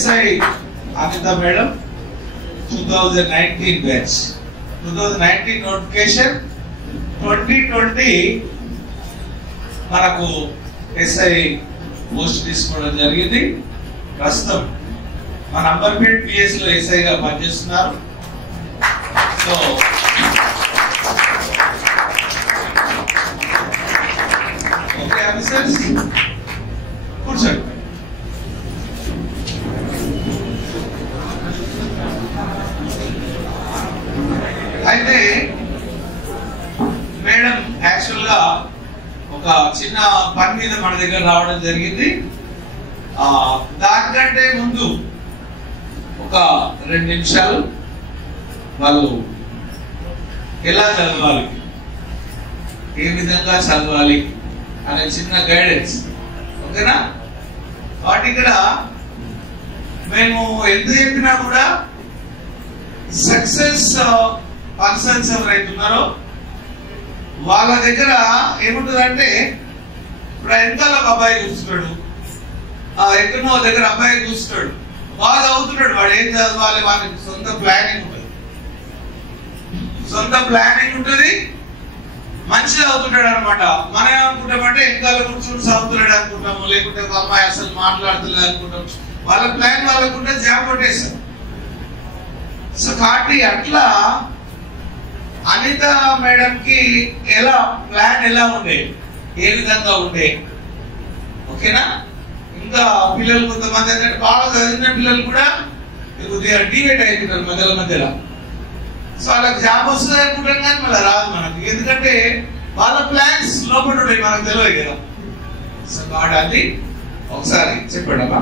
SI Anita Madam 2019 batch 2019 notification 2020 మనకు SI post తీసుకోవడం జరిగింది. ప్రస్తుతం మన అంబర్పేట్ PS లో SI గా పనిచేస్తున్నారు. సో ఓకే ఆఫీసర్స్ కూర్చోండి. అయితే మేడం యాక్చువల్ గా ఒక చిన్న పని మీద మన దగ్గర రావడం జరిగింది. దానికంటే ముందు ఒక 2 నిమిషాలు వాళ్ళు ఎలా చదవాలి, ఏ విధంగా చదవాలి అనే చిన్న గైడెన్స్, ఓకేనా? వాటి ఇక్కడ మేము ఎంత చెప్పినా కూడా సక్సెస్ పర్సన్స్ ఎవరైతే ఉన్నారో వాళ్ళ దగ్గర ఏముంటుందంటే, ఇప్పుడు వెనకాల ఒక అబ్బాయి కూర్చున్నాడు, ఎక్కడో దగ్గర అబ్బాయి కూర్చున్నాడు, బాగా అవుతున్నాడు, వాడు ఏం చదవాలి, వాళ్ళకి సొంత ప్లానింగ్ ఉంటుంది, మంచిగా అవుతుంటాడు అనమాట. మనం ఏమనుకుంటామంటే వెనకాల కూర్చొని చదువుతున్నాడు అనుకుంటాము, లేకుంటే ఒక అమ్మాయి అసలు మాట్లాడుతుంది అనుకుంటాం. వాళ్ళ ప్లాన్ వాళ్ళకుంటే జాబ్ కొట్టేస్తారు. సో కాబట్టి అట్లా అనిత మేడం కి ఎలా ప్లాన్ ఎలా ఉండే, ఏ విధంగా ఉండే, ఓకేనా? ఇంకా పిల్లలు కొంతమంది ఏంటంటే బాగా చదివిన పిల్లలు కూడా కొద్దిగా డివేట్ అయిపోతారు మధ్యలో. సో వాళ్ళకి జాబ్ వస్తుంది అనుకుంటాం కానీ మళ్ళీ రాదు మనకి, ఎందుకంటే వాళ్ళ ప్లాన్స్ లోపల ఉంటాయి, మనకు తెలియదు కదా. సో కాబట్టి అది ఒకసారి చెప్పండి అమ్మా.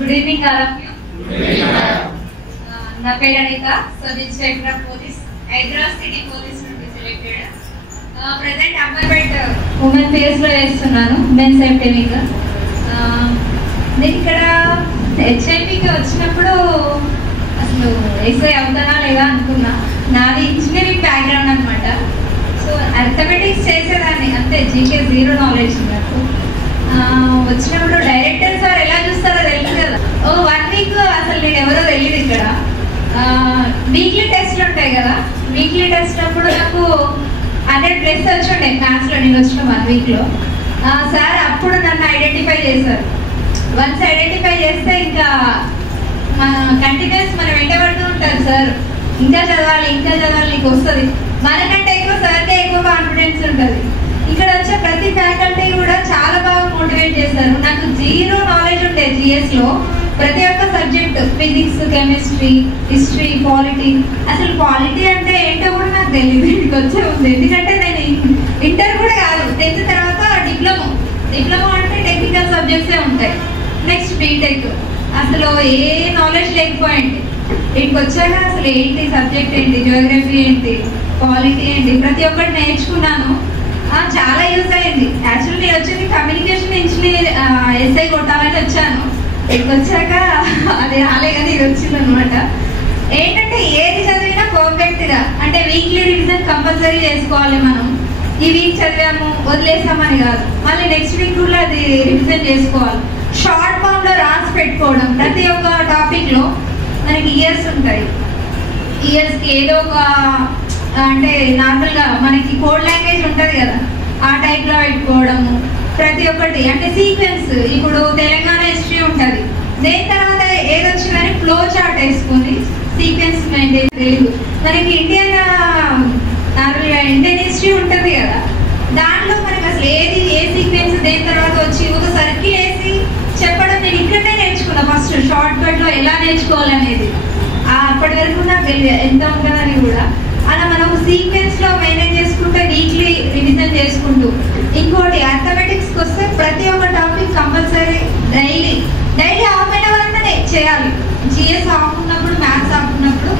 Good evening, all of you. నా పేరు Anitha, sub inspector of police, Hyderabad city police నుండి selected. Present Amberpet women PS లో చేస్తున్నాను, మెన్ సేఫ్టీ వింగ్. నేను ఇక్కడ HIPకి వచ్చినప్పుడు అసలు SI అవుతానా లేదా అనుకున్నా. నాది ఇంజనీరింగ్ బ్యాక్గ్రౌండ్ అనమాట. సో అర్థమెటిక్స్ చేసేదాన్ని, అంతే, జీకే 0 నాలెడ్జ్ నాకు. వచ్చినప్పుడు డైరెక్టర్ సార్ ఎలా చూస్తారో తెలియదు కదా. 1 వీక్ అసలు నేను ఎవరో తెలియదు. ఇక్కడ వీక్లీ టెస్ట్లు ఉంటాయి కదా, వీక్లీ టెస్ట్ అప్పుడు నాకు 100+ వచ్చి మ్యాథ్స్లో. నేను వచ్చిన 1 వీక్లో సార్ అప్పుడు నన్ను ఐడెంటిఫై చేశారు. వన్స్ ఐడెంటిఫై చేస్తే ఇంకా కంటిన్యూస్ మనం వెంటబడుతూ ఉంటారు సార్, ఇంకా చదవాలి నీకు వస్తుంది. మనకంటే ఎక్కువ సార్కే ఎక్కువ కాన్ఫిడెన్స్ ఉంటుంది. ఇక్కడ వచ్చే ప్రతి ఫ్యాకల్టీ కూడా చాలా బాగా మోటివేట్ చేస్తారు. నాకు 0 నాలెడ్జ్ ఉండే GS లో, ప్రతి ఒక్క subject, physics, chemistry, history, polity. అసలు పాలిటీ అంటే ఏంటో కూడా నాకు తెలియదు, ఇంటికి వచ్చే ఉంది. ఎందుకంటే నేను ఇంటర్ కూడా కాదు, 10th తర్వాత డిప్లొమా అంటే టెక్నికల్ సబ్జెక్ట్సే ఉంటాయి. నెక్స్ట్ బీటెక్, అసలు ఏ నాలెడ్జ్ లేకపోయింది. ఇంటికి వచ్చాక అసలు ఏంటి సబ్జెక్ట్ ఏంటి, జియోగ్రఫీ ఏంటి, పాలిటీ ఏంటి, ప్రతి ఒక్కటి నేర్చుకున్నాను. చాలా యూజ్ అయింది. యాక్చువల్లీ నేను వచ్చేది కమ్యూనికేషన్ ఇంజనీర్ SI కొట్టాలని వచ్చాను. ఇక్కడికి వచ్చాక అది రాలే కానీ ఇది వచ్చింది అనమాట. ఏంటంటే ఏది చదివినా పర్ఫెక్ట్గా, అంటే వీక్లీ రివిజన్ కంపల్సరీ చేసుకోవాలి. మనం ఈ వీక్ చదివాము వదిలేసామని కాదు, మళ్ళీ నెక్స్ట్ వీక్ కూడా అది రివిజన్ చేసుకోవాలి. షార్ట్ ఫామ్లో రాసి పెట్టుకోవడం. ప్రతి ఒక్క టాపిక్లో మనకి ఇయర్స్ ఉంటాయి, ఇయర్స్కి ఏదో ఒక, అంటే నార్మల్గా మనకి కోడ్ లాంగ్వేజ్ ఉంటుంది కదా, ఆ టైప్లో పెట్టుకోవడము. ప్రతి ఒక్కటి అంటే సీక్వెన్స్, ఇప్పుడు తెలంగాణ హిస్టరీ ఉంటుంది, దేని తర్వాత ఏదొచ్చిందని ఫ్లో చార్ట్ వేసుకొని సీక్వెన్స్ మెయింటైన్. తెలుగు మనకి నార్మల్గా ఇండియన్ హిస్టరీ ఉంటుంది కదా, దాంట్లో మనకి అసలు ఏ సీక్వెన్స్ దేని తర్వాత వచ్చి ఒక సర్కిల్ వేసి చెప్పడం నేను ఇక్కడే నేర్చుకున్నా. ఫస్ట్ షార్ట్ కట్లో ఎలా నేర్చుకోవాలనేది అప్పటి వరకు నాకు తెలియదు ఎంత ఉంటుందని కూడా. అలా మనం సీక్వెన్స్ లో మెయింటైన్ చేసుకుంటే వీక్లీ రివిజన్ చేసుకుంటూ. ఇంకోటి అర్థమెటిక్స్కి వస్తే ప్రతి ఒక్క టాపిక్ కంపల్సరీ డైలీ 1/2 అవర్నే చేయాలి. GS ఆఫ్ ఉన్నప్పుడు, మ్యాథ్స్ ఆఫ్ ఉన్నప్పుడు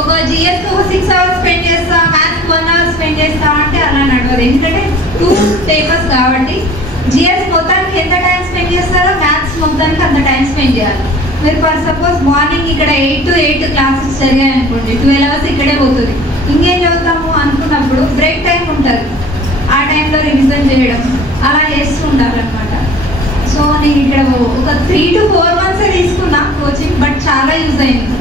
ఒక GS ఒక 6 hours స్పెండ్ చేస్తా, మ్యాథ్స్ 1 hour స్పెండ్ చేస్తా అంటే అలా నడవదు. ఎందుకంటే 2 పేపర్స్ కాబట్టి GS మొత్తానికి ఎంత టైం స్పెండ్ చేస్తారో మ్యాథ్స్ మొత్తానికి అంత టైం స్పెండ్ చేయాలి. మీరు ఫర్ సపోజ్ మార్నింగ్ ఇక్కడ 8 to 8 క్లాసెస్ జరిగాయి అనుకోండి, 12 hours ఇక్కడే పోతుంది. ఇంకేం చదువుతాము అనుకున్నప్పుడు బ్రేక్ టైం ఉంటుంది, ఆ టైంలో రివిజన్ చేయడం. అలా చేస్తూ ఉండాలన్నమాట. సో నేను ఇక్కడ ఒక 3 to 4 months తీసుకున్నా కోచింగ్, బట్ చాలా యూజ్ అయింది.